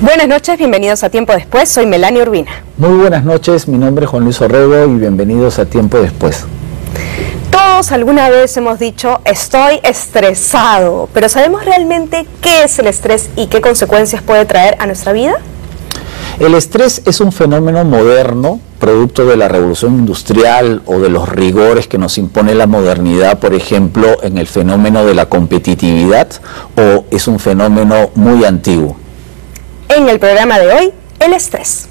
Buenas noches, bienvenidos a Tiempo Después, soy Melanie Urbina. Muy buenas noches, mi nombre es Juan Luis Orrego y bienvenidos a Tiempo Después. Todos alguna vez hemos dicho, estoy estresado, pero ¿sabemos realmente qué es el estrés y qué consecuencias puede traer a nuestra vida? El estrés es un fenómeno moderno, producto de la revolución industrial o de los rigores que nos impone la modernidad, por ejemplo, en el fenómeno de la competitividad, o es un fenómeno muy antiguo. En el programa de hoy, el estrés.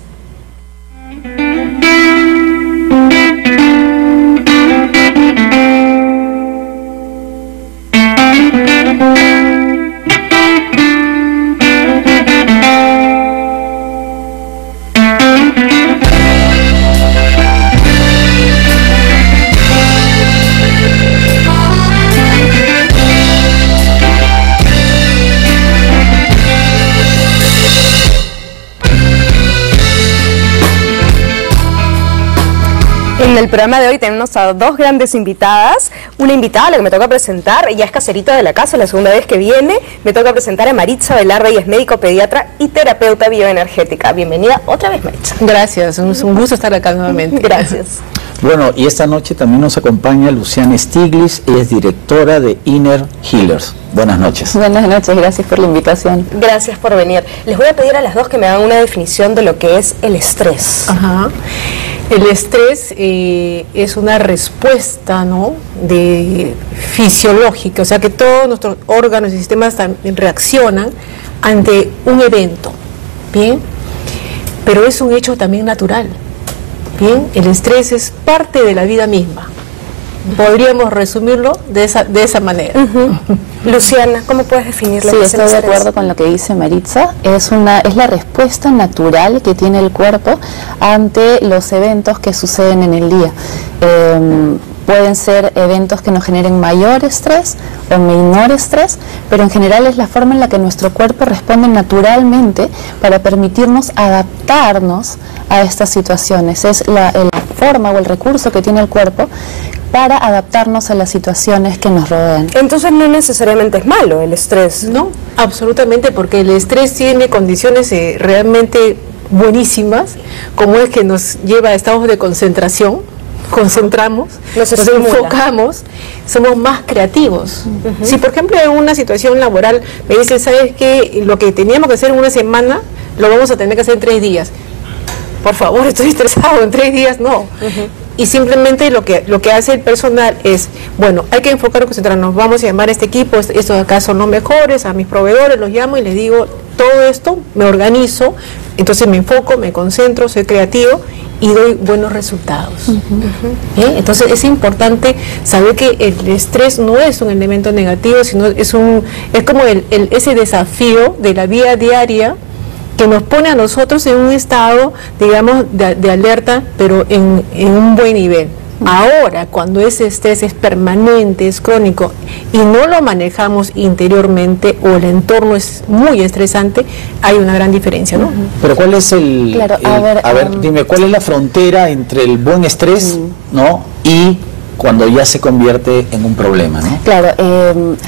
En el programa de hoy tenemos a dos grandes invitadas. Una invitada a la que me toca presentar, ella es caserita de la casa, la segunda vez que viene. Me toca presentar a Maritza Velarde, ella es médico pediatra y terapeuta bioenergética. Bienvenida otra vez, Maritza. Gracias, es un gusto estar acá nuevamente. Gracias. Bueno, y esta noche también nos acompaña Luciana Stiglitz, ella es directora de Inner Healers. Buenas noches. Buenas noches, gracias por la invitación. Gracias por venir. Les voy a pedir a las dos que me hagan una definición de lo que es el estrés. Ajá. El estrés es una respuesta, ¿no?, fisiológica, o sea que todos nuestros órganos y sistemas también reaccionan ante un evento, ¿bien? Pero es un hecho también natural, ¿bien? El estrés es parte de la vida misma. Podríamos resumirlo de esa manera. Luciana, ¿cómo puedes definirlo? Sí, estoy de acuerdo con lo que dice Maritza. Es la respuesta natural que tiene el cuerpo ante los eventos que suceden en el día. Pueden ser eventos que nos generen mayor estrés o menor estrés, pero en general es la forma en la que nuestro cuerpo responde naturalmente para permitirnos adaptarnos a estas situaciones. Es la forma o el recurso que tiene el cuerpo para adaptarnos a las situaciones que nos rodean. Entonces no necesariamente es malo el estrés. No, absolutamente, porque el estrés tiene condiciones realmente buenísimas, como es que nos lleva a estados de concentración, concentramos, nos enfocamos, somos más creativos. Si por ejemplo en una situación laboral me dicen, ¿sabes qué? Lo que teníamos que hacer en una semana, lo vamos a tener que hacer en 3 días. Por favor, estoy estresado, en 3 días no. Y simplemente lo que hace el personal es, bueno, hay que enfocar, concentrarnos, vamos a llamar a este equipo, estos de acá son los mejores, a mis proveedores los llamo y les digo todo esto, me organizo, entonces me enfoco, me concentro, soy creativo y doy buenos resultados. ¿Bien? Entonces es importante saber que el estrés no es un elemento negativo, sino es como ese desafío de la vida diaria que nos pone a nosotros en un estado, digamos, de alerta, pero en un buen nivel. Ahora, cuando ese estrés es permanente, es crónico, y no lo manejamos interiormente, o el entorno es muy estresante, hay una gran diferencia, ¿no? Pero ¿cuál es dime, ¿cuál es la frontera entre el buen estrés, ¿no?, y cuando ya se convierte en un problema, ¿no? Claro,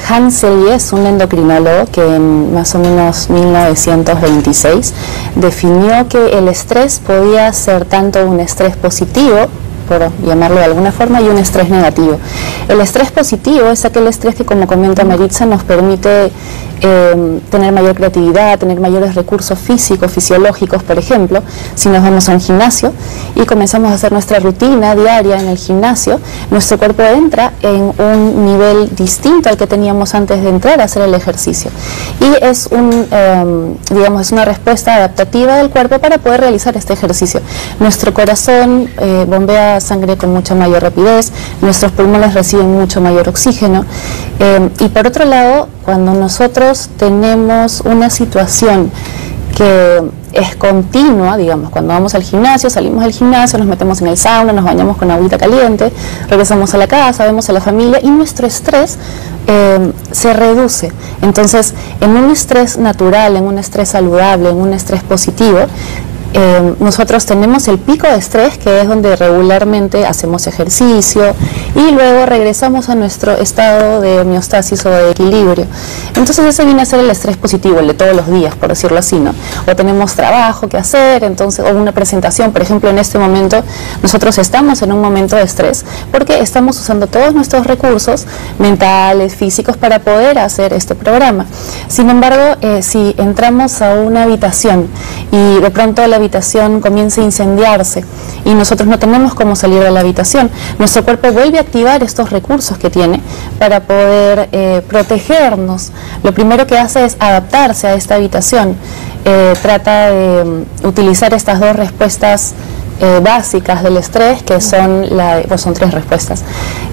Hans Selye es un endocrinólogo que en más o menos 1926 definió que el estrés podía ser tanto un estrés positivo, por llamarlo de alguna forma, y un estrés negativo. El estrés positivo es aquel estrés que, como comenta Maritza, nos permite tener mayor creatividad, tener mayores recursos físicos, fisiológicos. Por ejemplo, si nos vamos a un gimnasio y comenzamos a hacer nuestra rutina diaria en el gimnasio, nuestro cuerpo entra en un nivel distinto al que teníamos antes de entrar a hacer el ejercicio. Y es es una respuesta adaptativa del cuerpo para poder realizar este ejercicio. Nuestro corazón bombea sangre con mucha mayor rapidez, nuestros pulmones reciben mucho mayor oxígeno, y por otro lado, cuando nosotros tenemos una situación que es continua, digamos, cuando vamos al gimnasio, salimos del gimnasio, nos metemos en el sauna, nos bañamos con agüita caliente, regresamos a la casa, vemos a la familia y nuestro estrés se reduce. Entonces, en un estrés natural, en un estrés saludable, en un estrés positivo, nosotros tenemos el pico de estrés, que es donde regularmente hacemos ejercicio y luego regresamos a nuestro estado de homeostasis o de equilibrio. Entonces ese viene a ser el estrés positivo, el de todos los días, por decirlo así, ¿no? O tenemos trabajo que hacer, entonces, o una presentación, por ejemplo, en este momento nosotros estamos en un momento de estrés porque estamos usando todos nuestros recursos mentales, físicos, para poder hacer este programa. Sin embargo, si entramos a una habitación y de pronto la habitación comienza a incendiarse y nosotros no tenemos cómo salir de la habitación, nuestro cuerpo vuelve a activar estos recursos que tiene para poder protegernos. Lo primero que hace es adaptarse a esta habitación, trata de utilizar estas dos respuestas básicas del estrés, que son, son tres respuestas,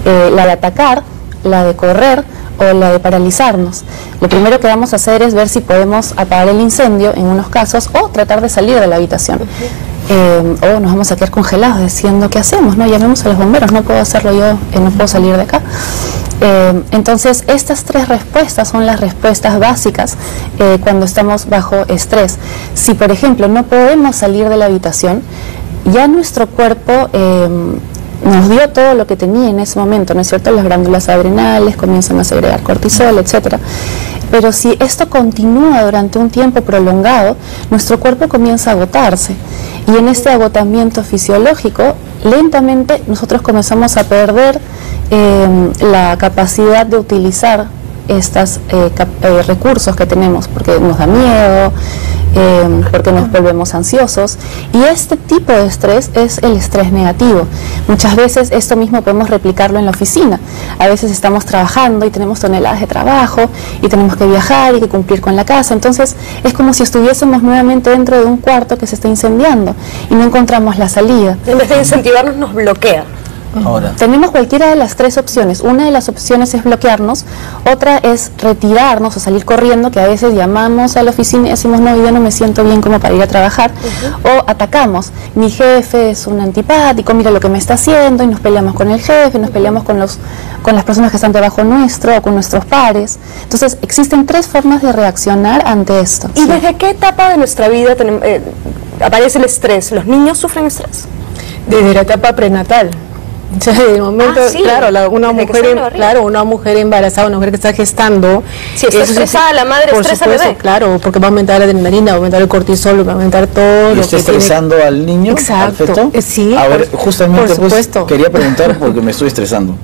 la de atacar, la de correr o la de paralizarnos. Lo primero que vamos a hacer es ver si podemos apagar el incendio en unos casos o tratar de salir de la habitación. O nos vamos a quedar congelados diciendo, ¿qué hacemos? No, llamemos a los bomberos, no puedo hacerlo yo, no puedo salir de acá. Entonces, estas tres respuestas son las respuestas básicas cuando estamos bajo estrés. Si, por ejemplo, no podemos salir de la habitación, ya nuestro cuerpo nos dio todo lo que tenía en ese momento, ¿no es cierto? Las glándulas adrenales comienzan a segregar cortisol, etcétera. Pero si esto continúa durante un tiempo prolongado, nuestro cuerpo comienza a agotarse. Y en este agotamiento fisiológico, lentamente nosotros comenzamos a perder la capacidad de utilizar estos recursos que tenemos, porque nos da miedo, porque nos volvemos ansiosos, y este tipo de estrés es el estrés negativo. Muchas veces esto mismo podemos replicarlo en la oficina. A veces estamos trabajando y tenemos toneladas de trabajo y tenemos que viajar y que cumplir con la casa, entonces es como si estuviésemos nuevamente dentro de un cuarto que se está incendiando y no encontramos la salida. En vez de incentivarnos, nos bloquea. Ahora, tenemos cualquiera de las tres opciones. Una de las opciones es bloquearnos, otra es retirarnos o salir corriendo, que a veces llamamos a la oficina y decimos, no, yo no me siento bien como para ir a trabajar, o atacamos, mi jefe es un antipático, mira lo que me está haciendo, y nos peleamos con el jefe, nos peleamos con las personas que están debajo nuestro o con nuestros pares. Entonces existen tres formas de reaccionar ante esto. ¿Y desde qué etapa de nuestra vida aparece el estrés? ¿Los niños sufren estrés? Desde la etapa prenatal. O sea, de momento, sí, claro, una mujer embarazada, una mujer que está gestando, si está estresada, la madre estresa al bebé. Claro, porque va a aumentar la adrenalina, va a aumentar el cortisol, va a aumentar todo. ¿Y lo está estresando al niño? Exacto. ¿Al feto? Sí. A ver, justamente por supuesto. Quería preguntar porque me estoy estresando.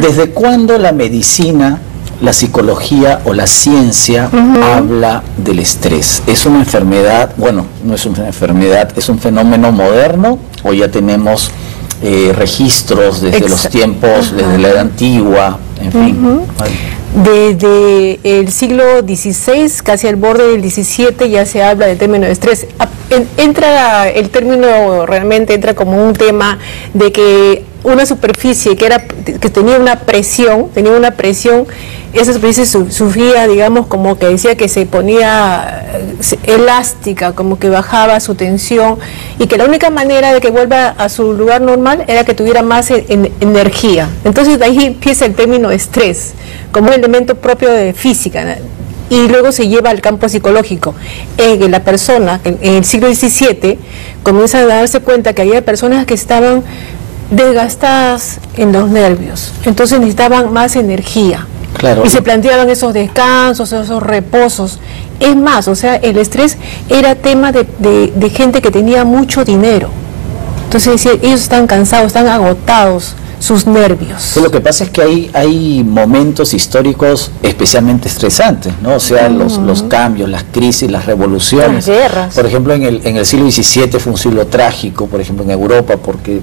¿Desde cuándo la medicina, la psicología o la ciencia habla del estrés? ¿Es una enfermedad? Bueno, no es una enfermedad, ¿es un fenómeno moderno o ya tenemos registros desde los tiempos, desde la edad antigua, en fin? Desde el siglo XVI, casi al borde del XVII, ya se habla del término de estrés. El término realmente entra como un tema de que una superficie que tenía una presión, esa superficie sufría, digamos, como que decía que se ponía elástica, como que bajaba su tensión, y que la única manera de que vuelva a su lugar normal era que tuviera más energía. Entonces de ahí empieza el término estrés, como un elemento propio de física, y luego se lleva al campo psicológico. La persona, en el siglo XVII, comienza a darse cuenta que había personas que estaban desgastadas en los nervios, entonces necesitaban más energía. Claro. Y se planteaban esos descansos, esos reposos. Es más, o sea, el estrés era tema de gente que tenía mucho dinero. Entonces decía, ellos están cansados, están agotados sus nervios. Lo que pasa es que hay momentos históricos especialmente estresantes, ¿no? O sea, los cambios, las crisis, las revoluciones. Las guerras. Por ejemplo, en el siglo XVII fue un siglo trágico, por ejemplo, en Europa, porque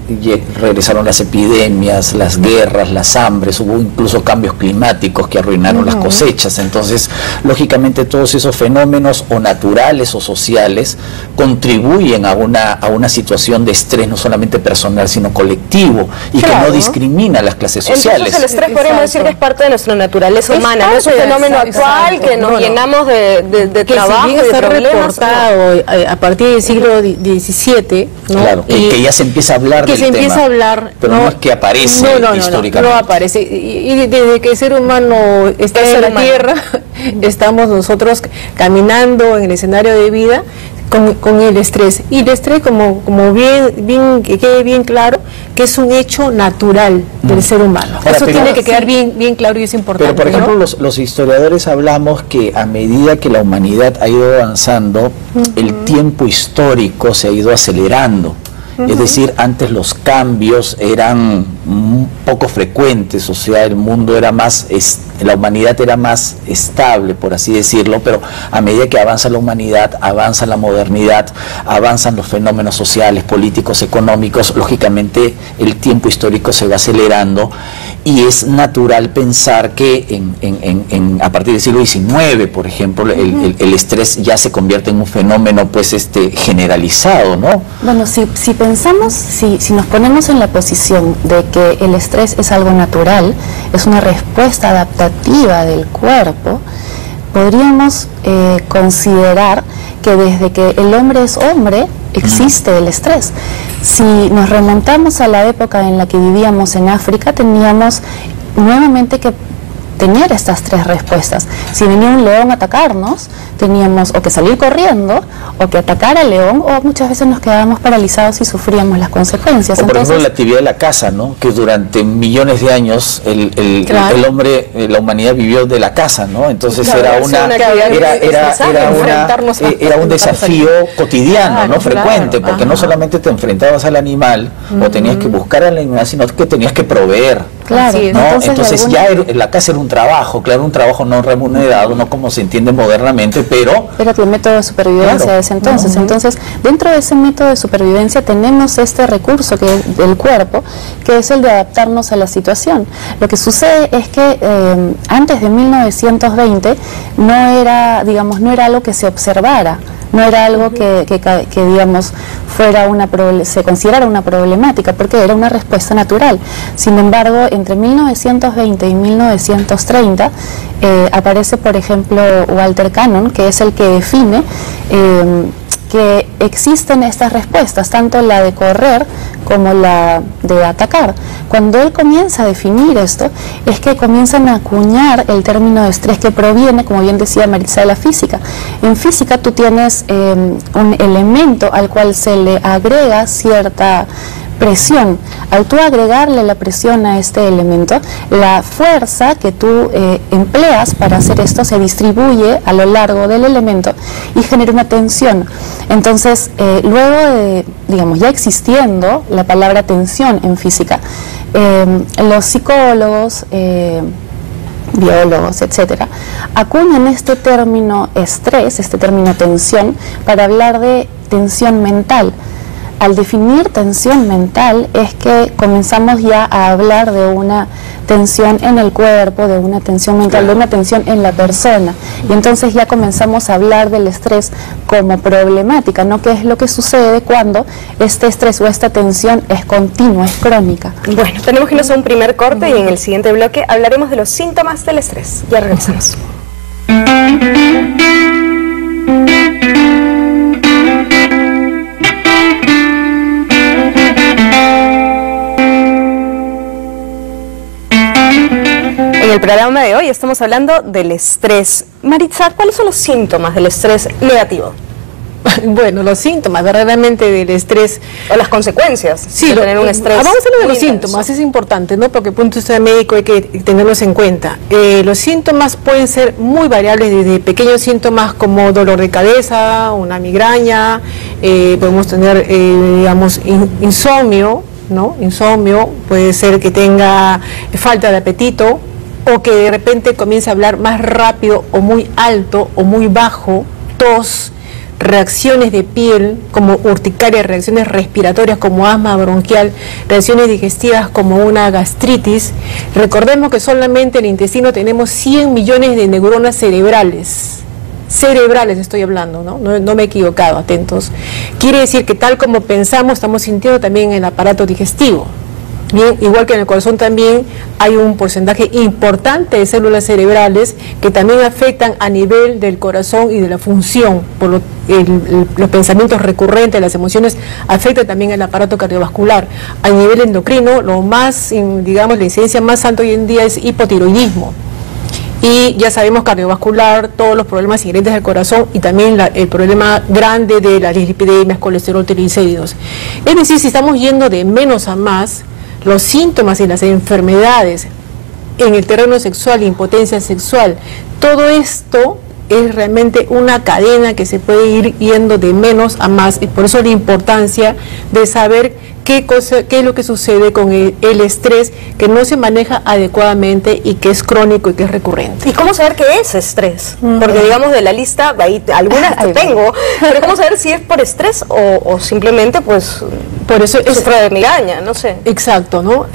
regresaron las epidemias, las guerras, las hambres, hubo incluso cambios climáticos que arruinaron las cosechas. Entonces, lógicamente, todos esos fenómenos, o naturales o sociales, contribuyen a una situación de estrés no solamente personal, sino colectivo, y claro, que no discrimina a las clases sociales. Entonces el estrés podríamos decir que es parte de nuestra naturaleza humana, no es un fenómeno actual que nos llenamos de trabajo y de problemas. Reportado a partir del siglo XVII, ¿no? Claro, que ya se empieza a hablar del tema, pero no es que aparece históricamente. No aparece, y desde que el ser humano está en la Tierra, estamos nosotros caminando en el escenario de vida con el estrés, y el estrés como que quede bien claro que es un hecho natural del ser humano. Ahora, eso tiene que quedar bien claro y es importante. Pero por ejemplo, los historiadores hablamos que a medida que la humanidad ha ido avanzando, el tiempo histórico se ha ido acelerando. Es decir, antes los cambios eran poco frecuentes, o sea, el mundo era más, la humanidad era más estable, por así decirlo, pero a medida que avanza la humanidad, avanza la modernidad, avanzan los fenómenos sociales, políticos, económicos, lógicamente el tiempo histórico se va acelerando, y es natural pensar que a partir del siglo XIX, por ejemplo, el estrés ya se convierte en un fenómeno pues generalizado, ¿no? Bueno, si pensamos, si nos ponemos en la posición de que el estrés es algo natural, es una respuesta adaptativa del cuerpo, podríamos considerar que desde que el hombre es hombre existe el estrés. Si nos remontamos a la época en la que vivíamos en África, teníamos nuevamente que tener estas tres respuestas. Si venía un león a atacarnos, teníamos o que salir corriendo, o que atacar al león, o muchas veces nos quedábamos paralizados y sufríamos las consecuencias. O por ejemplo la actividad de la caza, ¿no? Que durante millones de años el hombre, la humanidad vivió de la caza, ¿no? Entonces era un desafío cotidiano, ¿no? Frecuente, porque no solamente te enfrentabas al animal, o tenías que buscar al animal, sino que tenías que proveer. Claro, ¿no? Entonces ya la caza era un trabajo, claro, un trabajo no remunerado, no como se entiende modernamente, pero el método de supervivencia de ese entonces. Entonces, dentro de ese método de supervivencia tenemos este recurso del cuerpo, que es el de adaptarnos a la situación. Lo que sucede es que antes de 1920 no era algo que se observara, no era algo que digamos, se considerara una problemática, porque era una respuesta natural. Sin embargo, entre 1920 y 1930 aparece, por ejemplo, Walter Cannon, que es el que define que existen estas respuestas, tanto la de correr como la de atacar. Cuando él comienza a definir esto, es que comienzan a acuñar el término de estrés, que proviene, como bien decía Maritza, de la física. En física tú tienes un elemento al cual se le agrega cierta presión. Al tú agregarle la presión a este elemento, la fuerza que tú empleas para hacer esto se distribuye a lo largo del elemento y genera una tensión. Entonces, luego de, digamos, ya existiendo la palabra tensión en física, los psicólogos, biólogos, etcétera, acuñan este término estrés, este término tensión, para hablar de tensión mental. Al definir tensión mental es que comenzamos ya a hablar de una tensión en el cuerpo, de una tensión mental, de una tensión en la persona. Y entonces ya comenzamos a hablar del estrés como problemática, ¿no? ¿Qué es lo que sucede cuando este estrés o esta tensión es continua, es crónica? Bueno, tenemos que irnos a un primer corte y en el siguiente bloque hablaremos de los síntomas del estrés. Ya regresamos. En el programa de hoy estamos hablando del estrés. Maritza, ¿cuáles son los síntomas del estrés negativo? Bueno, los síntomas verdaderamente del estrés, o las consecuencias de tener un estrés. Vamos a hablar de los síntomas, es importante, ¿no? Porque punto de vista médico hay que tenerlos en cuenta. Los síntomas pueden ser muy variables, desde pequeños síntomas como dolor de cabeza, una migraña, podemos tener, digamos, insomnio, ¿no? Insomnio, puede ser que tenga falta de apetito, o que de repente comience a hablar más rápido o muy alto o muy bajo, tos, reacciones de piel como urticaria, reacciones respiratorias como asma bronquial, reacciones digestivas como una gastritis. Recordemos que solamente en el intestino tenemos 100 millones de neuronas cerebrales. Cerebrales estoy hablando, ¿no? No me he equivocado, atentos. Quiere decir que tal como pensamos, estamos sintiendo también el aparato digestivo. Bien, igual que en el corazón también hay un porcentaje importante de células cerebrales que también afectan a nivel del corazón y de la función, por los pensamientos recurrentes, las emociones afectan también el aparato cardiovascular. A nivel endocrino, lo más, digamos, la incidencia más alta hoy en día es hipotiroidismo. Y ya sabemos cardiovascular, todos los problemas inherentes al corazón y también el problema grande de las dislipidemias, colesterol, triglicéridos. Es decir, si estamos yendo de menos a más, los síntomas y las enfermedades en el terreno sexual, impotencia sexual, todo esto es realmente una cadena que se puede ir yendo de menos a más, y por eso la importancia de saber qué es lo que sucede con el estrés que no se maneja adecuadamente y que es crónico y que es recurrente. ¿Y cómo saber qué es estrés? Porque digamos de la lista, ahí, algunas que tengo, pero ¿cómo saber si es por estrés o simplemente pues por eso sufre de migraña? No sé. Exacto, ¿no?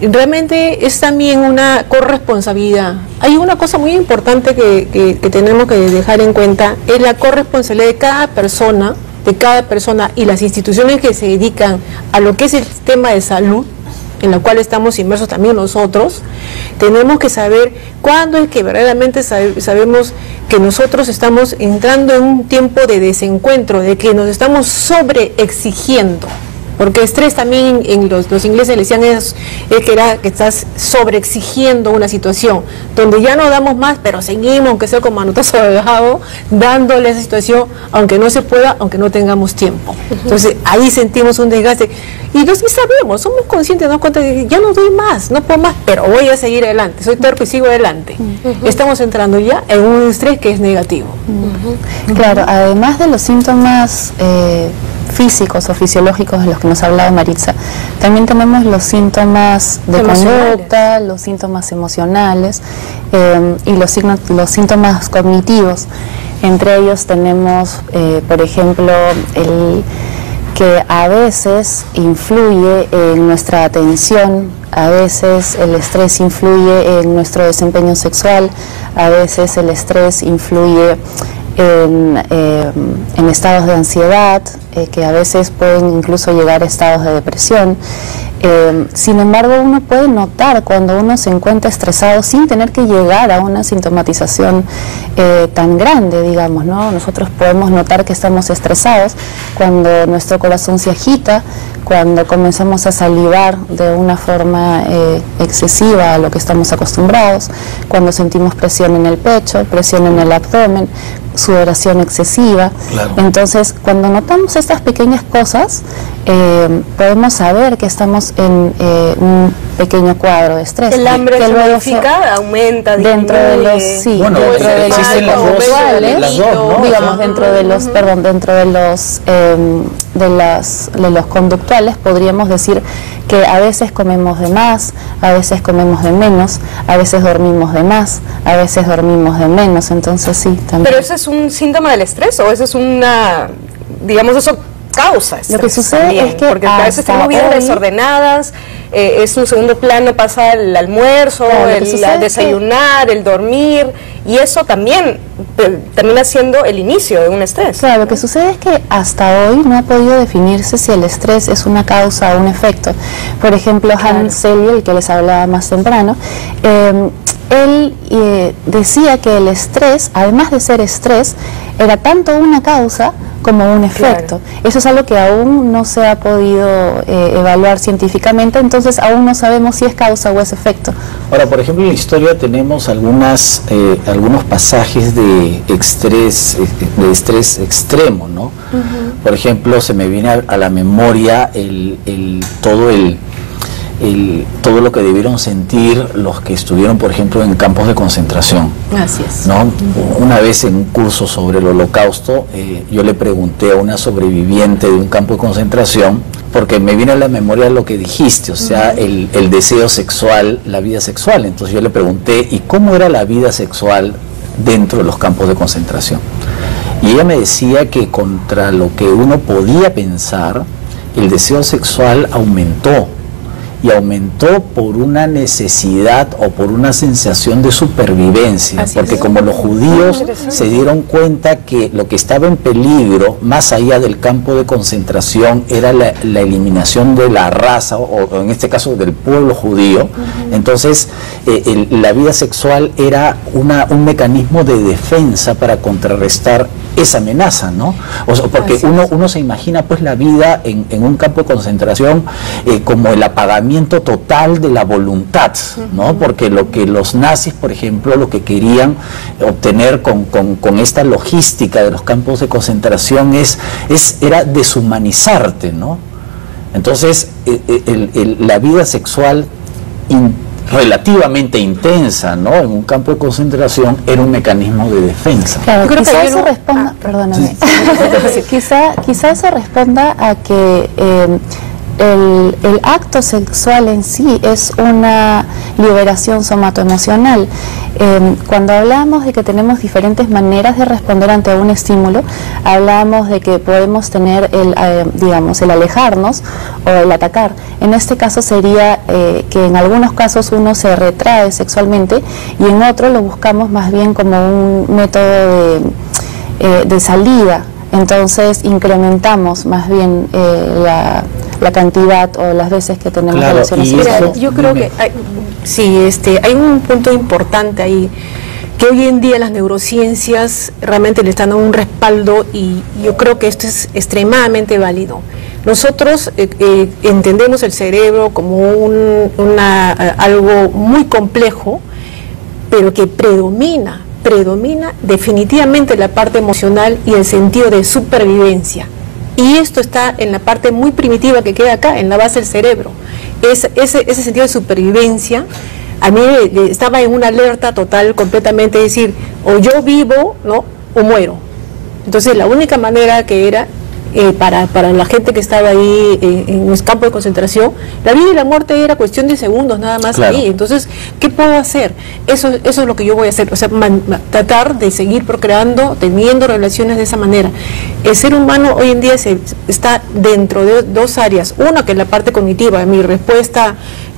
Realmente es también una corresponsabilidad. Hay una cosa muy importante que tenemos que dejar en cuenta, es la corresponsabilidad de cada persona y las instituciones que se dedican a lo que es el sistema de salud, en la cual estamos inmersos también nosotros. Tenemos que saber cuándo es que verdaderamente sabemos que nosotros estamos entrando en un tiempo de desencuentro, de que nos estamos sobreexigiendo. Porque estrés también en los ingleses le decían es que estás sobreexigiendo una situación, donde ya no damos más, pero seguimos, aunque sea con manotazo dejado, dándole esa situación, aunque no se pueda, aunque no tengamos tiempo. Entonces ahí sentimos un desgaste. Y sabemos, somos conscientes, nos cuenta de que ya no doy más, no puedo más, pero voy a seguir adelante, soy terco y sigo adelante. Estamos entrando ya en un estrés que es negativo. Claro, además de los síntomas físicos o fisiológicos de los que nos ha hablado Maritza, también tenemos los síntomas de conducta, los síntomas emocionales y los síntomas cognitivos. Entre ellos tenemos, por ejemplo, el que a veces influye en nuestra atención, a veces el estrés influye en nuestro desempeño sexual, a veces el estrés influye en estados de ansiedad, que a veces pueden incluso llegar a estados de depresión. Sin embargo, uno puede notar cuando uno se encuentra estresado sin tener que llegar a una sintomatización tan grande, digamos, ¿no? Nosotros podemos notar que estamos estresados cuando nuestro corazón se agita, cuando comenzamos a salivar de una forma excesiva a lo que estamos acostumbrados, cuando sentimos presión en el pecho, presión en el abdomen, sudoración excesiva. Claro. Entonces, cuando notamos estas pequeñas cosas, podemos saber que estamos en un pequeño cuadro de estrés. El hambre que luego aumenta, dentro de los existen las dos, ¿no? Digamos, dentro de los, dentro de los conductuales podríamos decir que a veces comemos de más, a veces comemos de menos, a veces dormimos de más, a veces dormimos de menos, entonces sí, también. ¿Pero ese es un síntoma del estrés o eso es una, digamos, eso causa estrés? Lo que sucede también, es que porque a veces tenemos vidas desordenadas, es un segundo plano, pasa el almuerzo, claro, el desayunar, el dormir, y eso también termina siendo el inicio de un estrés. Claro, lo que sucede es que hasta hoy no ha podido definirse si el estrés es una causa o un efecto. Por ejemplo, Hans Selye, el que les hablaba más temprano, él decía que el estrés, además de ser estrés, era tanto una causa como un efecto. Claro. Eso es algo que aún no se ha podido evaluar científicamente, entonces aún no sabemos si es causa o es efecto. Ahora, por ejemplo, en la historia tenemos algunos pasajes de estrés extremo, ¿no? Por ejemplo, se me viene a la memoria todo lo que debieron sentir los que estuvieron, por ejemplo, en campos de concentración. Así es. ¿No? Una vez en un curso sobre el Holocausto, yo le pregunté a una sobreviviente de un campo de concentración, porque me viene a la memoria lo que dijiste, o sea, el deseo sexual, la vida sexual. Entonces yo le pregunté, ¿y cómo era la vida sexual dentro de los campos de concentración? Y ella me decía que contra lo que uno podía pensar, el deseo sexual aumentó. y aumentó por una necesidad o por una sensación de supervivencia, porque como los judíos se dieron cuenta que lo que estaba en peligro, más allá del campo de concentración, era la eliminación de la raza, o en este caso del pueblo judío, entonces la vida sexual era un mecanismo de defensa para contrarrestar esa amenaza, ¿no? O sea, porque uno se imagina pues la vida en un campo de concentración como el apagamiento total de la voluntad, ¿no? Porque lo que los nazis, por ejemplo, lo que querían obtener con esta logística de los campos de concentración era deshumanizarte, ¿no? Entonces la vida sexual relativamente intensa, ¿no? En un campo de concentración era un mecanismo de defensa. Claro, quizá eso responda, perdóname, quizá eso responda a que el acto sexual en sí es una liberación somatoemocional. Cuando hablamos de que tenemos diferentes maneras de responder ante un estímulo, hablamos de que podemos tener digamos, el alejarnos o el atacar. En este caso sería que en algunos casos uno se retrae sexualmente y en otro lo buscamos más bien como un método de salida. Entonces incrementamos más bien la cantidad o las veces que tenemos relaciones sexuales. Yo creo que hay un punto importante ahí, que hoy en día las neurociencias realmente le están dando un respaldo y yo creo que esto es extremadamente válido. Nosotros entendemos el cerebro como algo muy complejo, pero que predomina definitivamente la parte emocional y el sentido de supervivencia. Y esto está en la parte muy primitiva que queda acá, en la base del cerebro. Ese sentido de supervivencia, a mí estaba en una alerta total completamente, es decir, o yo vivo, ¿no?, o muero. Entonces la única manera que era, para la gente que estaba ahí en los campos de concentración, la vida y la muerte era cuestión de segundos nada más ahí. Entonces, ¿qué puedo hacer? Eso es lo que yo voy a hacer, o sea, tratar de seguir procreando, teniendo relaciones de esa manera. El ser humano hoy en día está dentro de dos áreas, una que es la parte cognitiva, mi respuesta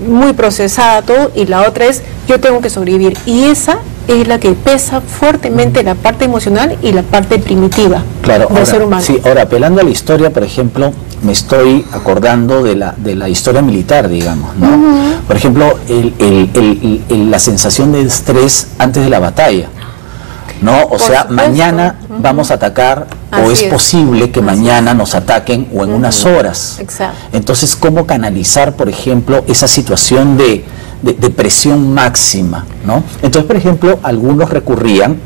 muy procesada, todo, y la otra es, yo tengo que sobrevivir, y esa es la que pesa fuertemente la parte emocional y la parte primitiva del ser humano. Sí, ahora, apelando a la historia, por ejemplo, me estoy acordando de la historia militar, digamos, ¿no? Por ejemplo, la sensación de estrés antes de la batalla, ¿no? O sea, mañana vamos a atacar, o es posible que mañana nos ataquen, o en unas horas. Exacto. Entonces, ¿cómo canalizar, por ejemplo, esa situación de presión máxima, ¿no? Entonces, por ejemplo, algunos recurrían,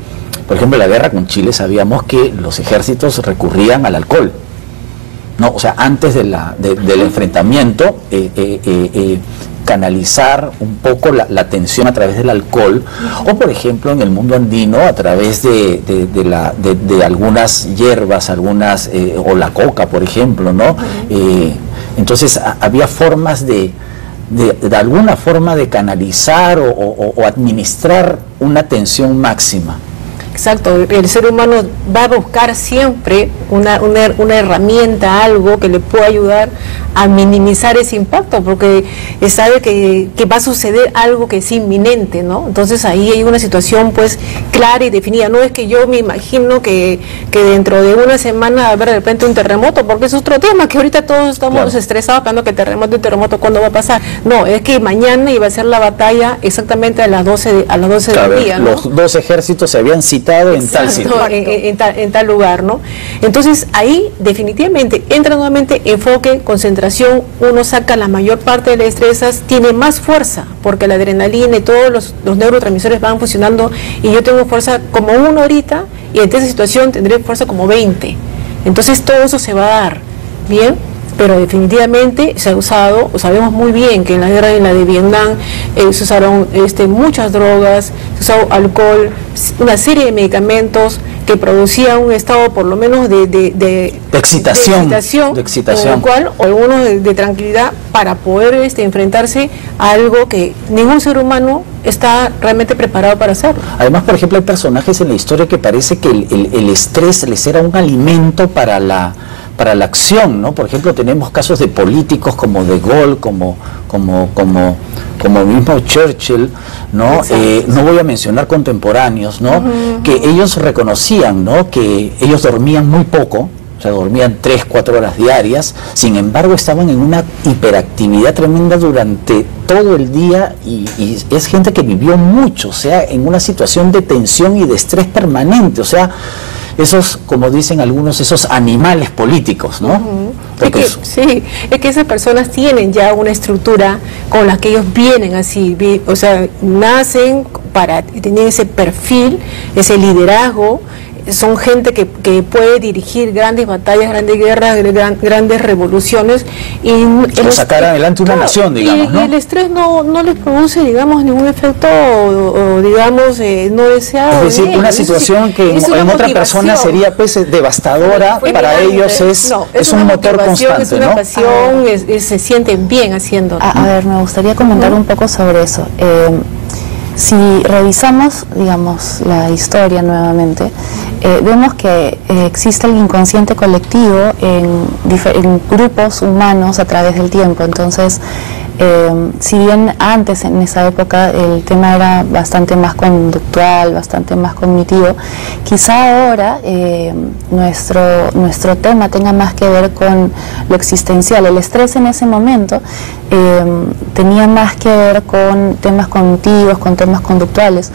por ejemplo, en la guerra con Chile sabíamos que los ejércitos recurrían al alcohol, ¿no? O sea, antes del enfrentamiento, canalizar un poco la tensión a través del alcohol, o por ejemplo en el mundo andino a través de algunas hierbas, o la coca, por ejemplo, ¿no? Entonces había formas de alguna forma de canalizar o administrar una tensión máxima. Exacto, el ser humano va a buscar siempre una herramienta, algo que le pueda ayudar a minimizar ese impacto, porque sabe que va a suceder algo que es inminente, ¿no? Entonces ahí hay una situación pues clara y definida. No es que yo me imagino que dentro de una semana va a haber de repente un terremoto, porque es otro tema, que ahorita todos estamos estresados pensando que el terremoto, ¿cuándo va a pasar? No, es que mañana iba a ser la batalla exactamente a las 12 del día, ¿no? Los dos ejércitos se habían citado en tal sitio. En tal lugar, ¿no? Entonces ahí definitivamente entra nuevamente enfoque, concentración, uno saca la mayor parte de las destrezas, tiene más fuerza, porque la adrenalina y todos los neurotransmisores van funcionando, y yo tengo fuerza como 1 ahorita, y en esa situación tendré fuerza como 20. Entonces todo eso se va a dar, ¿bien? Pero definitivamente se ha usado, sabemos muy bien que en la guerra de Vietnam se usaron muchas drogas, se usó alcohol, una serie de medicamentos que producían un estado por lo menos de excitación, con lo cual, o algunos de tranquilidad, para poder enfrentarse a algo que ningún ser humano está realmente preparado para hacerlo. Además, por ejemplo, hay personajes en la historia que parece que el estrés les era un alimento para la acción, ¿no? Por ejemplo, tenemos casos de políticos como De Gaulle, como mismo Churchill, ¿no? No voy a mencionar contemporáneos, ¿no? Que ellos reconocían, ¿no? Que ellos dormían muy poco, o sea, dormían 3-4 horas diarias, sin embargo estaban en una hiperactividad tremenda durante todo el día y es gente que vivió mucho, o sea, en una situación de tensión y de estrés permanente, o sea, esos, como dicen algunos, esos animales políticos, ¿no? Sí, es que esas personas tienen ya una estructura con la que ellos vienen así, o sea, nacen para tener ese perfil, ese liderazgo. Son gente que puede dirigir grandes batallas, grandes guerras, grandes revoluciones y sacar adelante una nación, digamos, ¿no? Y el estrés no les produce, digamos, ningún efecto o digamos, no deseado. Es decir, una situación que en otra persona sería pues devastadora, para ellos es un motor constante, es una pasión, se sienten bien haciéndolo. A ver, me gustaría comentar un poco sobre eso. Si revisamos, digamos, la historia nuevamente, vemos que existe el inconsciente colectivo en grupos humanos a través del tiempo. Entonces, si bien antes, en esa época, el tema era bastante más conductual, bastante más cognitivo, quizá ahora nuestro tema tenga más que ver con lo existencial. El estrés en ese momento tenía más que ver con temas cognitivos, con temas conductuales.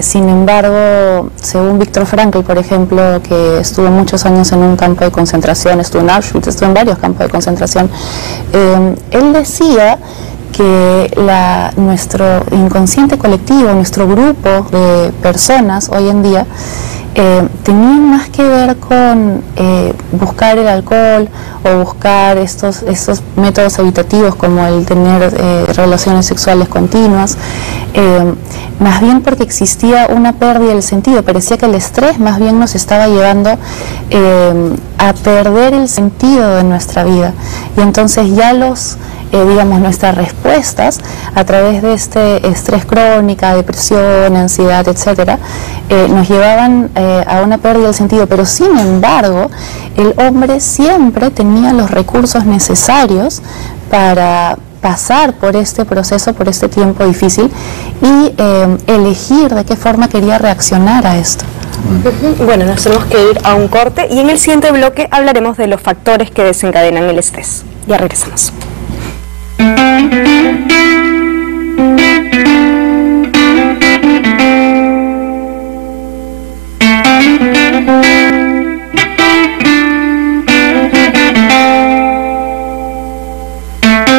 Sin embargo, según Viktor Frankl, por ejemplo, que estuvo muchos años en un campo de concentración, estuvo en Auschwitz, estuvo en varios campos de concentración, él decía que nuestro inconsciente colectivo, nuestro grupo de personas hoy en día, tenían más que ver con buscar el alcohol o buscar estos métodos evitativos como el tener relaciones sexuales continuas, más bien porque existía una pérdida del sentido. Parecía que el estrés más bien nos estaba llevando a perder el sentido de nuestra vida, y entonces ya digamos, nuestras respuestas a través de este estrés crónica, depresión, ansiedad, etcétera, nos llevaban a una pérdida del sentido. Pero sin embargo, el hombre siempre tenía los recursos necesarios para pasar por este proceso, por este tiempo difícil y elegir de qué forma quería reaccionar a esto. Bueno, nos tenemos que ir a un corte y en el siguiente bloque hablaremos de los factores que desencadenan el estrés. Ya regresamos.